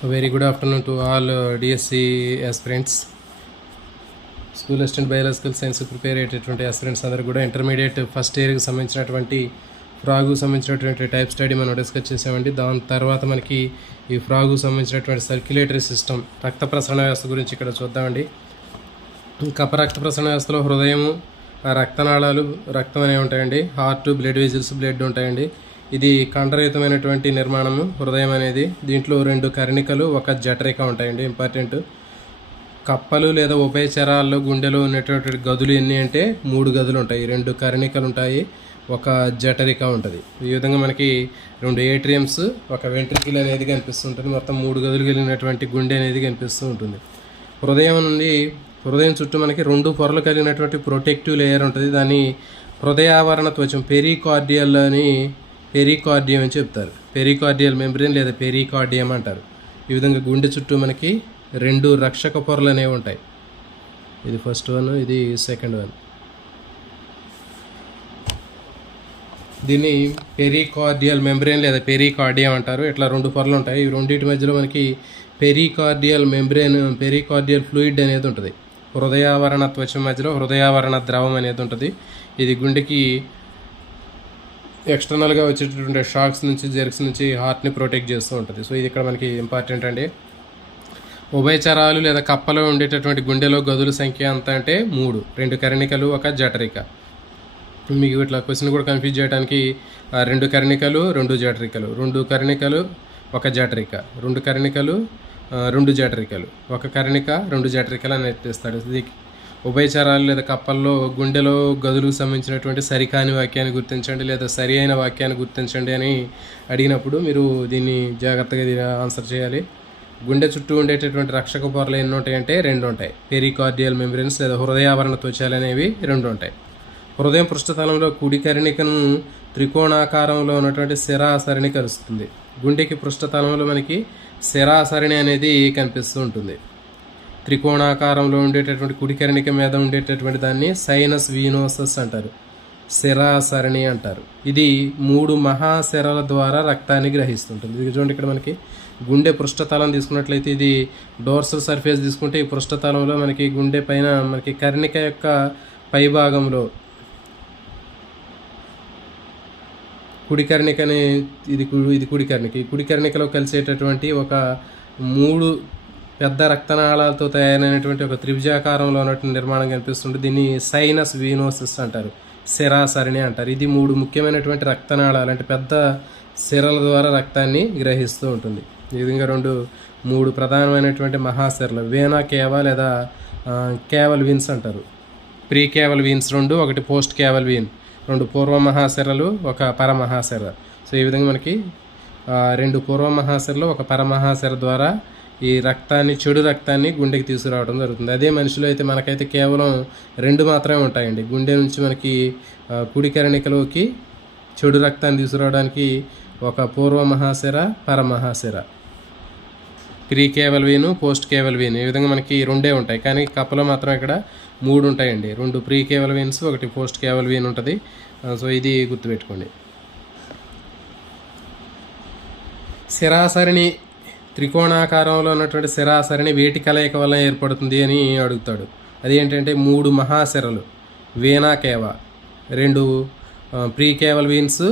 Very good afternoon to all DSC aspirants. School assistant biological science prepare అయ్యేటటువంటి aspirants అందరూ కూడా intermediate first ఇయర్కి సంబంధించినటువంటి ఫ్రాగు సంబంధించినటువంటి టైప్ స్టడీ మనం డిస్కస్ చేసామండి. దాని తర్వాత మనకి ఈ ఫ్రాగు సంబంధించినటువంటి సర్క్యులేటరీ సిస్టమ్ రక్త ప్రసరణ వ్యవస్థ గురించి ఇక్కడ చూద్దామండి. రక్త ప్రసరణ వ్యవస్థలో హృదయము, రక్తనాళాలు, రక్తం అనేవి ఉంటాయండి. హార్ట్, బ్లడ్ వెజిల్స్, బ్లడ్ ఉంటాయండి. ఇది కండరయుతమైనటువంటి నిర్మాణము హృదయం అనేది. దీంట్లో 2 కర్ణికలు, 1 జఠరిక ఉంటాయండి. ఇంపార్టెంట్. కప్పలు లేదా ఉభయచరాల్లో గుండెలో ఉన్నటువంటి గదులు ఎన్ని అంటే 3 గదులు ఉంటాయి. 2 కర్ణికలు ఉంటాయి, 1 జఠరిక ఉంటుంది. ఈ విధంగా మనకి 2 ఏట్రియమ్స్, 1 వెంట్రికల్ అనేది కనిపిస్తుంటుంది. మొత్తం 3 గదులు కలిగినటువంటి గుండె అనేది కనిపిస్తూ ఉంటుంది. హృదయం చుట్టూ మనకి 2 పొరలు కలిగినటువంటి ప్రొటెక్టివ్ లేయర్ ఉంటుంది. దాన్ని హృదయావరణ త్వచం పెరికార్డియల్ పెరికార్డియం అని చెప్తారు. పెరికార్డియల్ మెంబ్రేన్ లేదా పెరికార్డియం అంటారు. ఈ విధంగా గుండె చుట్టూ మనకి 2 రక్షక పొరలు అనేవి ఉంటాయి. ఇది ఫస్ట్ వన్, ఇది సెకండ్ వన్. దీన్ని పెరికార్డియల్ మెంబ్రేన్ లేదా పెరికార్డియం అంటారు. ఇట్లా 2 పొరలు ఉంటాయి. ఈ రెండింటి మధ్యలో మనకి పెరికార్డియల్ మెంబ్రేన్, పెరికార్డియల్ ఫ్లూయిడ్ అనేది ఉంటుంది. హృదయావరణ త్వచం మధ్యలో హృదయావరణ ద్రవం అనేది ఉంటుంది. ఇది గుండెకి ఎక్స్టర్నల్గా వచ్చేటటువంటి షాక్స్ నుంచి, జెర్క్స్ నుంచి హార్ట్ని ప్రొటెక్ట్ చేస్తూ ఉంటుంది. సో ఇది ఇక్కడ మనకి ఇంపార్టెంట్ అండి. ఉభయచరాలు లేదా కప్పలో ఉండేటటువంటి గుండెలో గదుల సంఖ్య ఎంత అంటే 3. 2 కర్ణికలు, 1 జఠరిక. మీకు ఇట్లా క్వశ్చన్ కూడా కన్ఫ్యూజ్ చేయడానికి 2 కర్ణికలు, 2 జఠరికలు, 2 కర్ణికలు, 1 జఠరిక, 2 కర్ణికలు, 2 జఠరికలు, 1 కర్ణిక, 2 జఠరికలు అని ఎత్తేస్తాడు. ఇది ఉభయచరాలు లేదా కప్పల్లో గుండెలో గదులకు సంబంధించినటువంటి సరికాని వాక్యాన్ని గుర్తించండి లేదా సరి అయిన వాక్యాన్ని గుర్తించండి అని అడిగినప్పుడు మీరు దీన్ని జాగ్రత్తగా ఆన్సర్ చేయాలి. గుండె చుట్టూ ఉండేటటువంటి రక్షక పొరలు ఎన్ని ఉంటాయంటే 2 ఉంటాయి. పెరికార్డియల్ మెంబ్రేన్స్ లేదా హృదయావరణ త్వచాలు అనేవి 2 ఉంటాయి. హృదయం పృష్ఠతలంలో కుడి కర్ణికను త్రికోణాకారంలో ఉన్నటువంటి శిరాసరిణి కలుస్తుంది. గుండెకి పృష్ఠతలంలో మనకి శిరాసరిణి అనేది కనిపిస్తూ ఉంటుంది. త్రికోణాకారంలో ఉండేటటువంటి కుడి కర్ణిక మీద ఉండేటటువంటి దాన్ని సైనస్ వీనోసస్ అంటారు, శిరాసరిణి అంటారు. ఇది 3 మహాశిరల ద్వారా రక్తాన్ని గ్రహిస్తుంటుంది. ఇది చూడండి, ఇక్కడ మనకి గుండె పృష్ఠతలం తీసుకున్నట్లయితే ఇది డోర్సల్ సర్ఫేస్ తీసుకుంటే ఈ పృష్ఠతలంలో మనకి గుండె పైన మనకి కర్ణిక యొక్క పైభాగంలో కుడి కర్ణికని ఇది కుడి కర్ణిక. ఈ కుడి కర్ణికలో కలిసేటటువంటి ఒక 3 పెద్ద రక్తనాళాలతో తయారైనటువంటి ఒక త్రిభుజాకారంలో ఉన్నటువంటి నిర్మాణం కనిపిస్తుంది. దీన్ని సైనస్ వీనోసిస్ అంటారు, శిరాసరిణి అంటారు. ఇది 3 ముఖ్యమైనటువంటి రక్తనాళాలు అంటే పెద్ద సిరల ద్వారా రక్తాన్ని గ్రహిస్తూ ఉంటుంది. ఈ విధంగా 3 ప్రధానమైనటువంటి మహాశిరలు వేనా కేవా లేదా కేవల్ వీన్స్ అంటారు. Pre caval veins 2, 1 post caval vein, 2 పూర్వ మహాశిరలు, 1 పరమహాశిర. సో ఈ విధంగా మనకి 2 పూర్వ మహాశిరలు, 1 పరమహాశిర ద్వారా ఈ రక్తాన్ని, చెడు రక్తాన్ని గుండెకి తీసుకురావడం జరుగుతుంది. అదే మనిషిలో అయితే మనకైతే కేవలం 2 మాత్రమే ఉంటాయండి. గుండె నుంచి మనకి కుడి కర్ణికలోకి చెడు రక్తాన్ని తీసుకురావడానికి 1 పూర్వ మహాశిర, పరమహాశిర, pre Keval వీను, post caval Wien. ఈ విధంగా మనకి 2 ఉంటాయి. కానీ కప్పలో మాత్రం ఇక్కడ 3 ఉంటాయండి. 2 pre caval veins, 1 post caval vein ఉంటుంది. సో ఇది గుర్తుపెట్టుకోండి. శిరాసరిణి త్రికోణాకారంలో ఉన్నటువంటి శిరాసరిణి వేటి కలయిక వల్ల ఏర్పడుతుంది అని అడుగుతాడు. అదేంటంటే 3 మహాశిరలు vena cava, 2 pre caval veins,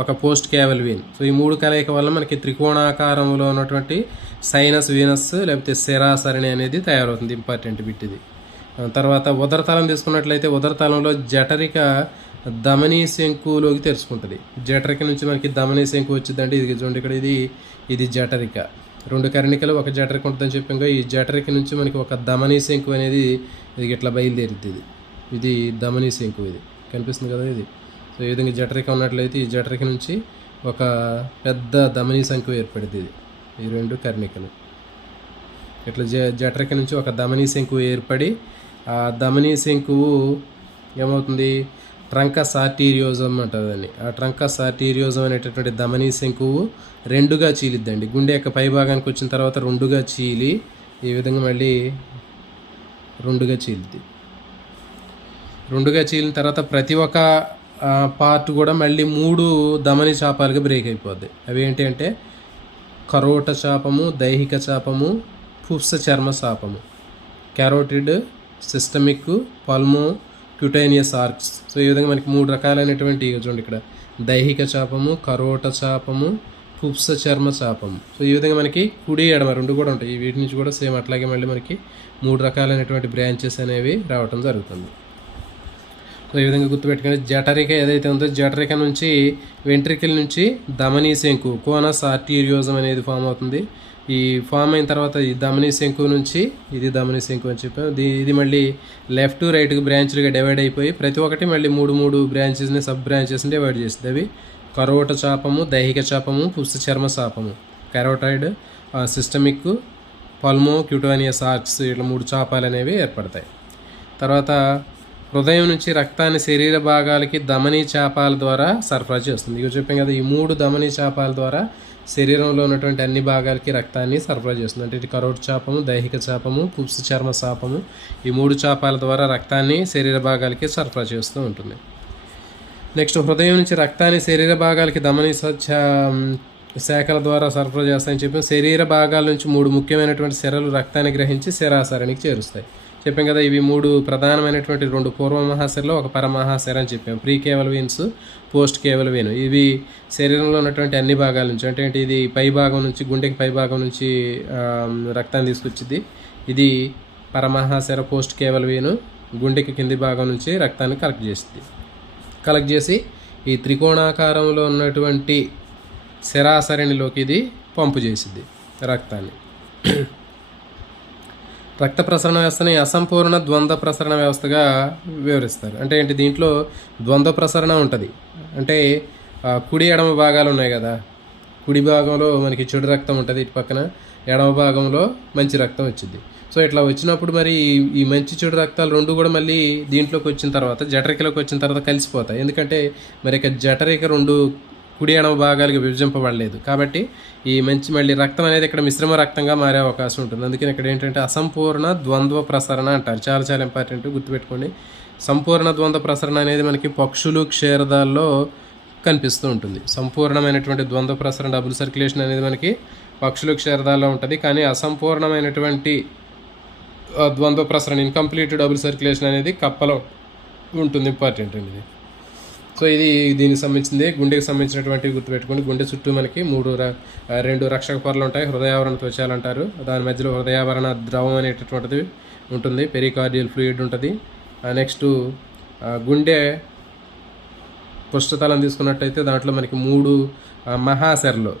1 post caval vein. So ఈ 3 కలయిక వల్ల మనకి త్రికోణాకారంలో ఉన్నటువంటి సైనస్ వీనస్ లేకపోతే శిరాసరిణి అనేది తయారవుతుంది. ఇంపార్టెంట్ బిట్ ఇది. తర్వాత ఉదరతలం తీసుకున్నట్లయితే ఉదరతలంలో జఠరిక ధమనీ శంకులోకి తెరుచుకుంటుంది. జఠరిక నుంచి మనకి ధమనీ శంకు వచ్చిందంటే ఇది చూడండి, ఇక్కడ ఇది జఠరిక. 2 కర్ణికలు, 1 జఠరిక ఉంటుందని చెప్పాక ఈ జఠరిక నుంచి మనకి 1 ధమనీ శంకు అనేది ఇది ఇట్లా బయలుదేరుద్ది. ఇది ధమనీ శంకు, ఇది కనిపిస్తుంది కదా ఇది. సో ఈ విధంగా జఠరిక ఉన్నట్లయితే ఈ జఠరిక నుంచి 1 పెద్ద ధమనీ శంకు ఏర్పడుతుంది. ఈ 2 కర్ణికలు ఇట్లా జఠరిక నుంచి 1 ధమనీ శంకు ఏర్పడి ఆ ధమనీ శంకువు ఏమవుతుంది, ట్రంకస్ ఆర్టీరియోజం అంటారు దాన్ని. ఆ ట్రంకస్ ఆర్టీరియోజం అనేటటువంటి ధమనీ శంకువు 2గా చీలిద్దండి. గుండె యొక్క పైభాగానికి వచ్చిన తర్వాత 2గా చీలి ఈ విధంగా మళ్ళీ 2గా చీలిద్ది. 2గా చీలిన తర్వాత ప్రతి ఒక్క పార్ట్ కూడా మళ్ళీ 3 ధమనీ చాపాలుగా బ్రేక్ అయిపోద్ది. అవి ఏంటి అంటే కరోట చాపము, దైహిక చాపము, పుప్స చర్మ చాపము, క్యారోటిడ్, సిస్టమిక్, పల్మో, క్యూటేనియస్ ఆర్క్స్. సో ఈ విధంగా మనకి 3 రకాలైనటువంటి చూడండి ఇక్కడ దైహిక చాపము, కరోట చాపము, పుప్స చర్మ చాపము. సో ఈ విధంగా మనకి కుడి ఎడమ 2 కూడా ఉంటాయి. వీటి నుంచి కూడా సేమ్ అట్లాగే మళ్ళీ మనకి 3 రకాలైనటువంటి బ్రాంచెస్ అనేవి రావటం జరుగుతుంది. సో ఈ విధంగా గుర్తుపెట్టుకుని జఠరిక ఏదైతే ఉందో జఠరిక నుంచి వెంట్రికల్ నుంచి ధమనీ శంకు కోనస్ ఆర్టీరియోజం అనేది ఫామ్ అవుతుంది. ఈ ఫామ్ అయిన తర్వాత ఈ ధమనీ శంకు నుంచి ఇది ధమనీ శంకు అని చెప్పాం. ఇది మళ్ళీ లెఫ్ట్ టు రైట్కి బ్రాంచ్లుగా డివైడ్ అయిపోయి ప్రతి ఒక్కటి మళ్ళీ 3 బ్రాంచెస్ని సబ్ బ్రాంచెస్ని డివైడ్ చేస్తుంది. అవి కరోట చాపము, దైహిక చాపము, పుప్స చర్మ చాపము, కెరోటైడ్, సిస్టమిక్, పల్మో, క్యూటోనియస్ ఆర్క్స్, ఇట్లా 3 చాపాలు అనేవి ఏర్పడతాయి. తర్వాత హృదయం నుంచి రక్తాన్ని శరీర భాగాలకి ధమనీ చాపాల ద్వారా సరఫరా చేస్తుంది. ఇక చెప్పాం కదా, ఈ 3 ధమనీ చాపాల ద్వారా శరీరంలో ఉన్నటువంటి అన్ని భాగాలకి రక్తాన్ని సరఫరా చేస్తుంది. అంటే ఇటు కరోట చాపము, దైహిక చాపము, పుప్స చర్మ చాపము, ఈ 3 చాపాల ద్వారా రక్తాన్ని శరీర భాగాలకి సరఫరా చేస్తూ ఉంటుంది. నెక్స్ట్ హృదయం నుంచి రక్తాన్ని శరీర భాగాలకి ధమనీ శాఖల ద్వారా సరఫరా చేస్తాయని చెప్పాం. శరీర భాగాల నుంచి 3 ముఖ్యమైనటువంటి సిరలు రక్తాన్ని గ్రహించి శిరాసరణికి చేరుస్తాయి. చెప్పాం కదా, ఇవి 3 ప్రధానమైనటువంటి 2 పూర్వ మహాశిరలు, ఒక పరమహాశిర అని చెప్పాం. Pre caval veins, post caval vein. ఇవి శరీరంలో ఉన్నటువంటి అన్ని భాగాల నుంచి, అంటే ఇది పై భాగం నుంచి, గుండెకి పై భాగం నుంచి రక్తాన్ని తీసుకొచ్చింది. ఇది పరమహాశిర, పోస్ట్ కేవల్ వెయిన్, గుండెకి కింది భాగం నుంచి రక్తాన్ని కలెక్ట్ చేసి ఈ త్రికోణాకారంలో ఉన్నటువంటి శిరాసరణిలోకి ఇది పంపు చేసిద్ది రక్తాన్ని. రక్త ప్రసరణ వ్యవస్థని అసంపూర్ణ ద్వంద్వ ప్రసరణ వ్యవస్థగా వివరిస్తారు. అంటే ఏంటి, దీంట్లో ద్వంద్వ ప్రసరణ ఉంటుంది. అంటే కుడి ఎడమ భాగాలు ఉన్నాయి కదా, కుడి భాగంలో మనకి చెడు రక్తం ఉంటుంది, ఇటు పక్కన ఎడమ భాగంలో మంచి రక్తం వచ్చింది. సో ఇట్లా వచ్చినప్పుడు మరి ఈ మంచి చెడు రక్తాలు 2 కూడా మళ్ళీ దీంట్లోకి వచ్చిన తర్వాత జఠరికలోకి వచ్చిన తర్వాత కలిసిపోతాయి. ఎందుకంటే మరి ఇక జఠరిక 2 కుడి ఎడమ భాగాలకు విభజింపబడలేదు కాబట్టి ఈ మంచి మళ్ళీ రక్తం అనేది ఇక్కడ మిశ్రమ రక్తంగా మారే అవకాశం ఉంటుంది. అందుకని ఇక్కడ ఏంటంటే అసంపూర్ణ ద్వంద్వ ప్రసరణ అంటారు. చాలా ఇంపార్టెంట్, గుర్తుపెట్టుకోండి. సంపూర్ణ ద్వంద్వ ప్రసరణ అనేది మనకి పక్షులు, క్షీరదాల్లో కనిపిస్తూ ఉంటుంది. సంపూర్ణమైనటువంటి ద్వంద్వ ప్రసరణ, డబుల్ సర్క్యులేషన్ అనేది మనకి పక్షులు, క్షీరదాల్లో ఉంటుంది. కానీ అసంపూర్ణమైనటువంటి ద్వంద్వ ప్రసరణ, ఇన్కంప్లీట్ డబుల్ సర్క్యులేషన్ అనేది కప్పలో ఉంటుంది. ఇంపార్టెంట్ అండి ఇది. సో ఇది దీనికి సంబంధించింది. గుండెకి సంబంధించినటువంటి గుర్తుపెట్టుకోండి. గుండె చుట్టూ మనకి 2 రక్షక పొరలు ఉంటాయి. హృదయావరణ త్వచాలు అంటారు. దాని మధ్యలో హృదయావరణ ద్రవం అనేటటువంటిది ఉంటుంది. పెరికార్డియల్ ఫ్లూయిడ్ ఉంటుంది. నెక్స్ట్ గుండె పృష్ఠతలం తీసుకున్నట్టయితే దాంట్లో మనకి 3 మహాశిరలు,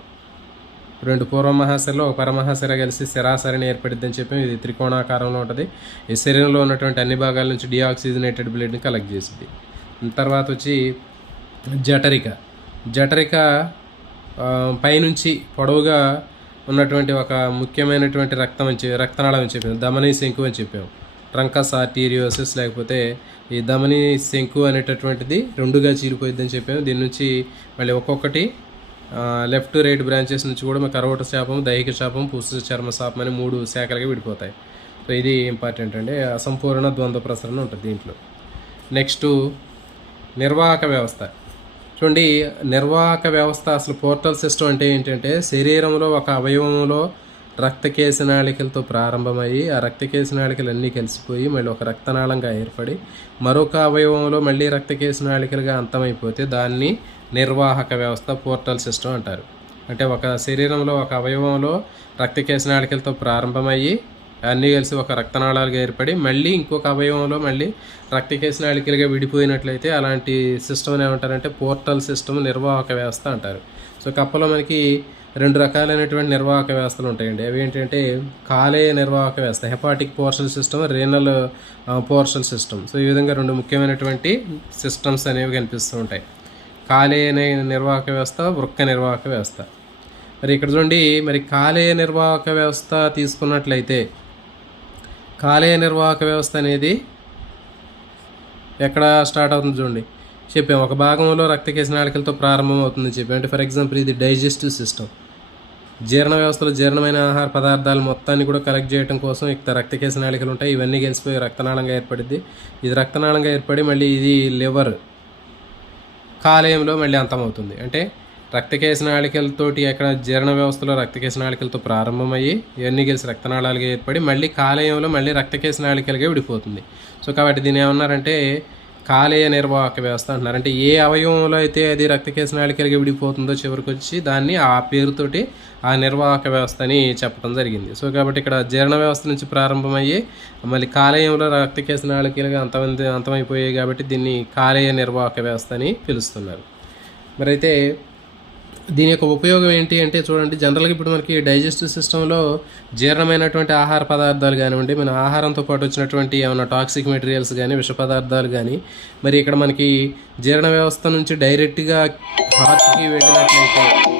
2 పూర్వ మహాశిరలు, ఒక పరమహాశిర కలిసి శిరాసరణి ఏర్పడిద్ది అని చెప్పి ఇది త్రికోణాకారంలో ఉంటుంది. ఈ శరీరంలో ఉన్నటువంటి అన్ని భాగాల నుంచి డిఆక్సిజనేటెడ్ బ్లడ్ని కలెక్ట్ చేసింది. తర్వాత వచ్చి జఠరిక పైనుంచి పొడవుగా ఉన్నటువంటి ఒక ముఖ్యమైనటువంటి రక్తనాళం అని చెప్పాము. ధమనీ శంకు అని చెప్పాము. ట్రంకస్ ఆర్టీరియోసిస్, లేకపోతే ఈ ధమనీ శంకు అనేటటువంటిది 2గా చీలిపోయిద్దని చెప్పాము. దీని నుంచి మళ్ళీ ఒక్కొక్కటి లెఫ్ట్ టు రైట్ బ్రాంచెస్ నుంచి కూడా కరోట శాపం, దైహిక శాపం, పుప్స చర్మ శాపం అని 3 శాఖలుగా విడిపోతాయి. సో ఇది ఇంపార్టెంట్ అండి. అసంపూర్ణ ద్వంద్వ ప్రసరణ ఉంటుంది దీంట్లో. నెక్స్ట్ నిర్వాహక వ్యవస్థ. చూడండి, నిర్వాహక వ్యవస్థ అసలు పోర్టల్ సిస్టమ్ అంటే ఏంటంటే శరీరంలో ఒక అవయవంలో రక్తకేశనాళికలతో ప్రారంభమయ్యి ఆ రక్తకేశనాళికలు అన్నీ కలిసిపోయి మళ్ళీ ఒక రక్తనాళంగా ఏర్పడి మరొక అవయవంలో మళ్ళీ రక్తకేశనాళికలుగా అంతమైపోతే దాన్ని నిర్వాహక వ్యవస్థ, పోర్టల్ సిస్టమ్ అంటారు. అంటే ఒక శరీరంలో ఒక అవయవంలో రక్తకేశనాళికలతో ప్రారంభమయ్యి అన్నీ కలిసి ఒక రక్తనాళాలుగా ఏర్పడి మళ్ళీ ఇంకొక అవయవంలో మళ్ళీ రక్తకేశనాళికలుగా విడిపోయినట్లయితే అలాంటి సిస్టమ్ ఏమంటారంటే పోర్టల్ సిస్టమ్, నిర్వాహక వ్యవస్థ అంటారు. సో కప్పలో మనకి 2 రకాలైనటువంటి నిర్వాహక వ్యవస్థలు ఉంటాయండి. అవి ఏంటంటే కాలేయ నిర్వాహక వ్యవస్థ, hepatic portal system, renal portal system. So ఈ విధంగా 2 ముఖ్యమైనటువంటి సిస్టమ్స్ అనేవి కనిపిస్తూ ఉంటాయి. కాలేయ నిర్వాహక వ్యవస్థ, వృక్క నిర్వాహక వ్యవస్థ. మరి ఇక్కడ చూడండి, మరి కాలేయ నిర్వాహక వ్యవస్థ తీసుకున్నట్లయితే కాలేయ నిర్వాహక వ్యవస్థ అనేది ఎక్కడ స్టార్ట్ అవుతుంది చూడండి. చెప్పాము ఒక భాగంలో రక్తకేశనాళికలతో ప్రారంభం అవుతుంది చెప్పాము. అంటే ఫర్ ఎగ్జాంపుల్ ఇది డైజెస్టివ్ సిస్టమ్. జీర్ణ వ్యవస్థలో జీర్ణమైన ఆహార పదార్థాలు మొత్తాన్ని కూడా కలెక్ట్ చేయడం కోసం ఇక్కడ రక్తకేశనాళికలు ఉంటాయి. ఇవన్నీ కలిసిపోయి రక్తనాళంగా ఏర్పడిద్ది. ఇది రక్తనాళంగా ఏర్పడి మళ్ళీ ఇది లివర్, కాలేయంలో మళ్ళీ అంతమవుతుంది. అంటే రక్తకేశ నాళికలతోటి అక్కడ జీర్ణ వ్యవస్థలో రక్తకేశ నాళికలతో ప్రారంభమయ్యి ఇవన్నీ కలిసి రక్తనాళాలుగా ఏర్పడి మళ్ళీ కాలేయంలో మళ్ళీ రక్తకేశ నాళికలుగా విడిపోతుంది. సో కాబట్టి దీన్ని ఏమన్నారంటే కాలేయ నిర్వాహక వ్యవస్థ అంటున్నారు. అంటే ఏ అవయవంలో అయితే అది రక్తకేశ నాళికలుగా విడిపోతుందో చివరికి వచ్చి దాన్ని ఆ పేరుతోటి ఆ నిర్వాహక వ్యవస్థ అని చెప్పడం జరిగింది. సో కాబట్టి ఇక్కడ జీర్ణ వ్యవస్థ నుంచి ప్రారంభమయ్యి మళ్ళీ కాలేయంలో రక్తకేశ నాళికలుగా అంతమైపోయాయి కాబట్టి దీన్ని కాలేయ నిర్వాహక వ్యవస్థ అని పిలుస్తున్నారు. మరి అయితే దీని యొక్క ఉపయోగం ఏంటి అంటే చూడండి, జనరల్గా ఇప్పుడు మనకి డైజెస్టివ్ సిస్టంలో జీర్ణమైనటువంటి ఆహార పదార్థాలు కానివ్వండి, మన ఆహారంతో పాటు వచ్చినటువంటి ఏమైనా టాక్సిక్ మెటీరియల్స్ కానీ విష పదార్థాలు కానీ మరి ఇక్కడ మనకి జీర్ణ వ్యవస్థ నుంచి డైరెక్ట్గా హార్ట్కి వెళ్ళినట్లయితే